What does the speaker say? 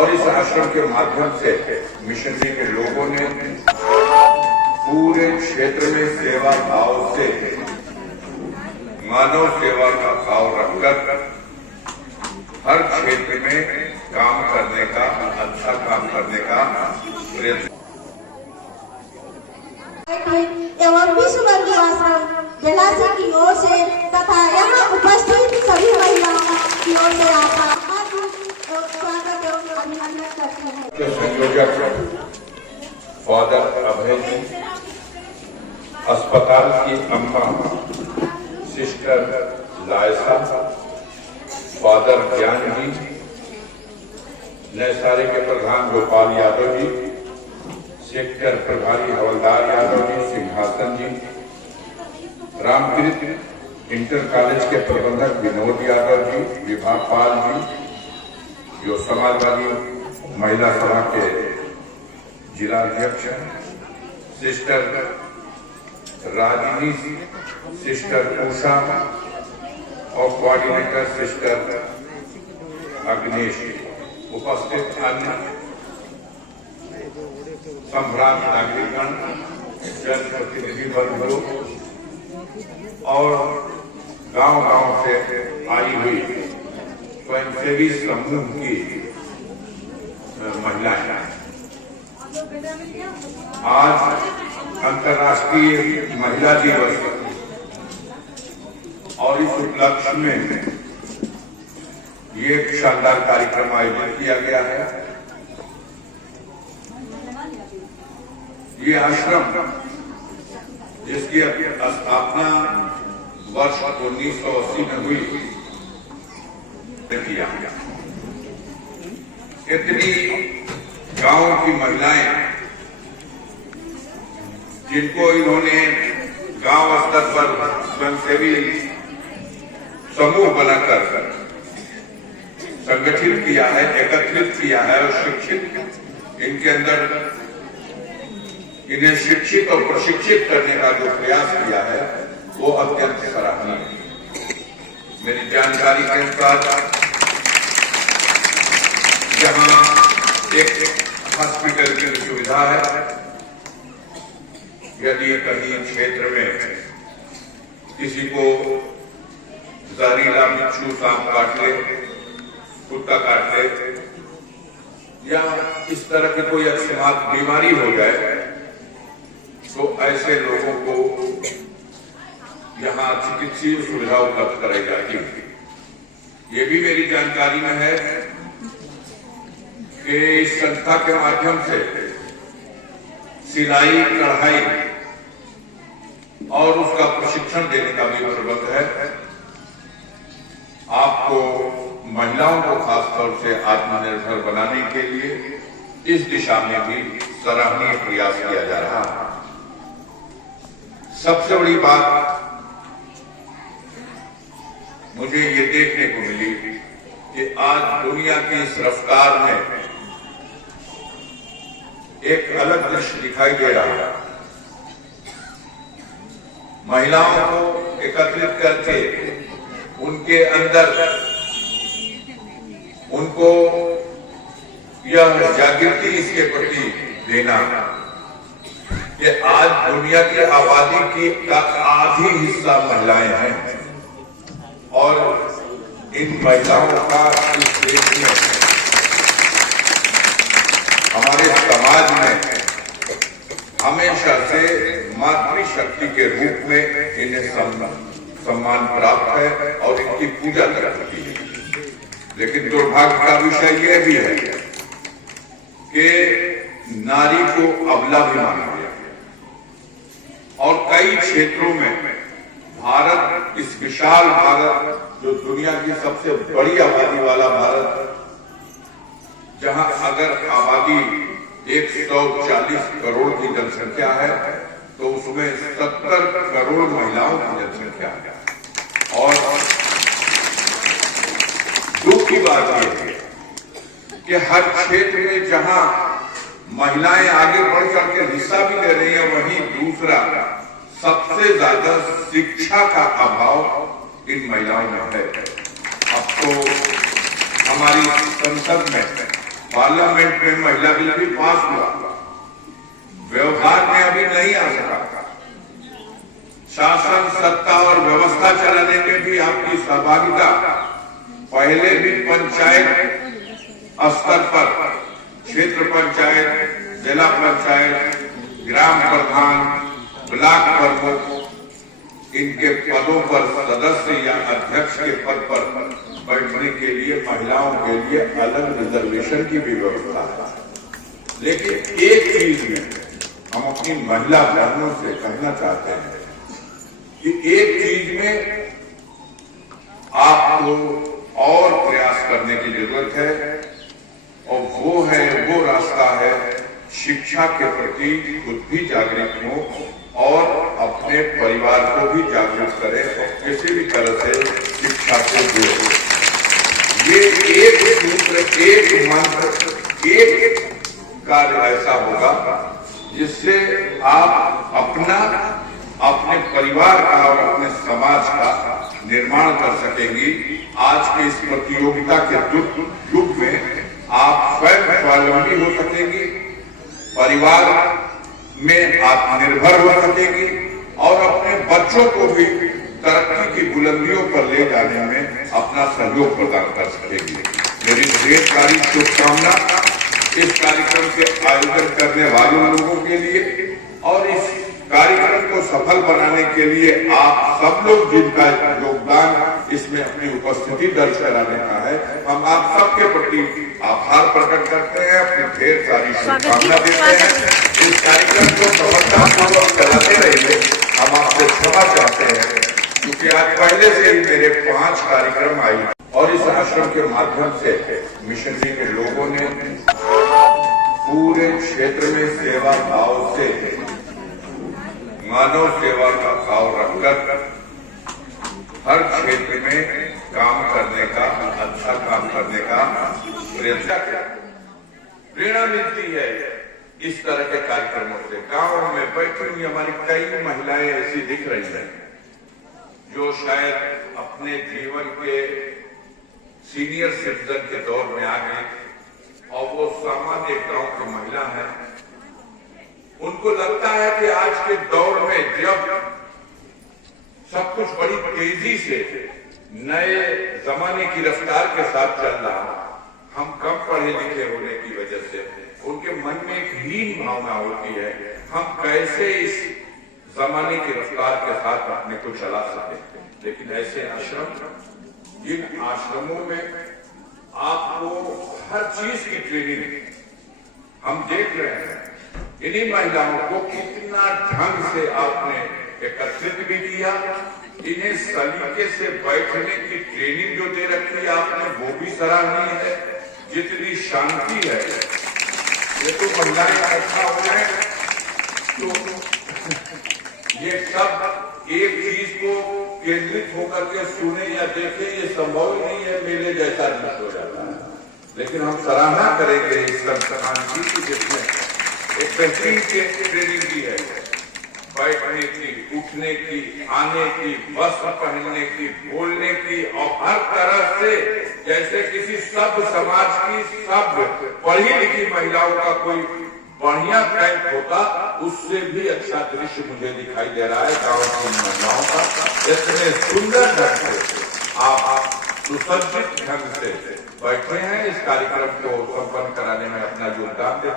और इस आश्रम के माध्यम से मिशनरी के लोगों ने पूरे क्षेत्र में सेवा भाव से मानव सेवा का भाव रखकर हर क्षेत्र में काम करने का, अच्छा काम करने का प्रयत्न एवं विश्व बंधु आश्रम जलाशय की ओर से तथा यहाँ उपस्थित सभी महिलाओं की ओर से आपका स्वागत एवं अभिनंदन करते हैं। संयोजक फादर अभय जी, अस्पताल की अम्मा सिस्टर लायसा, फादर ज्ञान जी, नैसारे के प्रधान गोपाल यादव जी, सेक्टर प्रभारी हवलदार यादव जी, सिंहासन जी, रामकृत इंटर कॉलेज के प्रबंधक विनोद यादव जी, विभापाल जी, जो समाजवादी महिला सभा के जिला अध्यक्ष हैं, सिस्टर रागिनी, सिस्टर उषा और कोऑर्डिनेटर सिस्टर अग्नेश, उपस्थित अन्य संभ्रांत नागरिकगण, जनप्रतिनिधि वर्ग और गांव-गांव से आई हुई स्वयंसेवी समूह की महिलाएं, आज अंतर्राष्ट्रीय महिला दिवस और इस उपलक्ष्य में ये एक शानदार कार्यक्रम आयोजित किया गया है। ये आश्रम जिसकी स्थापना वर्ष 1980 में हुई, किया इतनी गांव की महिलाएं जिनको इन्होंने गांव स्तर पर स्वयंसेवी समूह बनाकर संगठित किया है, एकत्रित किया है और शिक्षित इनके अंदर इन्हें शिक्षित और प्रशिक्षित करने का जो प्रयास किया है वो अत्यंत सराहनीय है। मेरी जानकारी के अनुसार यहाँ एक हॉस्पिटल की सुविधा है। यदि कहीं क्षेत्र में किसी को जहरीला बिच्छू सांप काट ले, कुत्ता काट ले या इस तरह की कोई अकस्मात बीमारी हो जाए तो ऐसे लोगों को यहाँ चिकित्सीय सुविधा उपलब्ध कराई जाती है। ये भी मेरी जानकारी में है कि इस संस्था के माध्यम से सिलाई, कढ़ाई और उसका प्रशिक्षण देने का भी प्रबंध है। आपको महिलाओं को खासतौर से आत्मनिर्भर बनाने के लिए इस दिशा में भी सराहनीय प्रयास किया जा रहा है। सबसे बड़ी बात मुझे ये देखने को मिली कि आज दुनिया की इस रफ्तार में एक अलग दृश्य दिखाई दे रहा है। महिलाओं को एकत्रित करके उनके अंदर उनको यह जागृति इसके प्रति देना कि आज दुनिया की आबादी की आधी हिस्सा महिलाएं हैं और इन महिलाओं का इस देश में, हमारे समाज में हमेशा से मातृशक्ति के रूप में इन्हें सम्मान प्राप्त है और इनकी पूजा करती है। लेकिन दुर्भाग्य का विषय यह भी है कि नारी को अबला भी माना गया और कई क्षेत्रों में भारत, इस विशाल भारत जो दुनिया की सबसे बड़ी आबादी वाला भारत, जहां अगर आबादी 140 करोड़ की जनसंख्या है तो उसमें 70 करोड़ महिलाओं की जनसंख्या है। और दुख की बात यह है कि हर क्षेत्र में जहां महिलाएं आगे बढ़ चढ़ के हिस्सा भी ले रही हैं, वहीं दूसरा सबसे ज्यादा शिक्षा का अभाव इन महिलाओं में है। अब तो हमारी संसद में पार्लियामेंट में महिला बिल भी पास हुआ, व्यवहार में अभी नहीं आ सका। शासन, सत्ता और व्यवस्था चलाने में भी आपकी सहभागिता पहले भी पंचायत स्तर पर, क्षेत्र पंचायत, जिला पंचायत, ग्राम प्रधान, ब्लॉक प्रमुख, इनके पदों पर सदस्य या अध्यक्ष के पद पर बैठने के लिए महिलाओं के लिए अलग रिजर्वेशन की भी व्यवस्था है। लेकिन एक चीज में हम अपनी महिला बहनों से कहना चाहते हैं कि एक चीज में आपको और प्रयास करने की जरूरत है, और वो रास्ता है शिक्षा के प्रति खुद भी जागरूक हो और अपने परिवार को भी जागरूक करें और किसी भी तरह से शिक्षा को जोड़े। ये एक सूत्र, एक मंत्र, एक कार्य ऐसा होगा जिससे आप अपने परिवार का और अपने समाज का निर्माण कर सकेंगी। आज के इस प्रतियोगिता के युग में आप स्वयं स्वावलंबी हो सकेंगी, परिवार में आत्मनिर्भर हो सकेंगी और अपने बच्चों को भी तरक्की की बुलंदियों पर ले जाने में अपना सहयोग प्रदान कर सकेंगी। मेरी ढेर सारी शुभकामना इस कार्यक्रम के आयोजन करने वालों लोगों के लिए, और इस कार्यक्रम को सफल बनाने के लिए आप सब लोग जिनका योगदान इसमें अपनी उपस्थिति दर्ज कराने का है, हम आप सबके प्रति आभार प्रकट करते हैं, अपनी ढेर सारी शुभकामना देते हैं। इस कार्यक्रम को सफलतापूर्वक चलाते रहिए। हम आपसे क्षमा चाहते हैं क्योंकि आज पहले से ही मेरे 5 कार्यक्रम आई और इस आश्रम के माध्यम से मिशनरी के लोगों ने पूरे क्षेत्र में सेवा भाव से, मानव सेवा का भाव रखकर हर क्षेत्र में काम करने का, अच्छा काम करने का प्रेरणा मिलती है। इस तरह के कार्यक्रमों से गांव में बैठी हुई हमारी कई महिलाएं ऐसी दिख रही हैं जो शायद अपने जीवन के सीनियर सिटीजन के दौर में आ गई और वो सामान्य गांव की महिला है। उनको लगता है कि आज के दौर में जब सब कुछ बड़ी तेजी से नए जमाने की रफ्तार के साथ चल रहा, हम कम पढ़े लिखे होने की वजह से उनके मन में एक हीन भावना होती है, हम कैसे इस जमाने की रफ्तार के साथ अपने को चला सके। लेकिन ऐसे आश्रम, जिन आश्रमों में आपको हर चीज की ट्रेनिंग, हम देख रहे हैं इन्हीं महिलाओं को कितना ढंग से आपने एकत्रित भी किया, इन्हें सलीके से बैठने की ट्रेनिंग जो दे रखी है आपने, वो भी सराहनीय है। जितनी शांति है, ये तो महिलाएं इकट्ठा हो जाए तो ये सब एक चीज को केंद्रित होकर के सुने या देखे, ये संभव ही नहीं है, मेले जैसा दृश्य हो जाता है। लेकिन हम सराहना करेंगे इस संस्थान की जिसमें एक बेहतरीन ट्रेनिंग दी है, बैठने की, उठने की, आने की, वस्त्र पहनने की, बोलने की, और हर तरह से जैसे किसी सब समाज की, सब पढ़ी लिखी महिलाओं का कोई बढ़िया कैंप होता, उससे भी अच्छा दृश्य मुझे दिखाई दे रहा है। गांव की महिलाओं का इतने सुंदर ढंग से आप सुसज्जित ढंग से बैठे हैं, इस कार्यक्रम को संपन्न कराने में अपना योगदान देते हैं।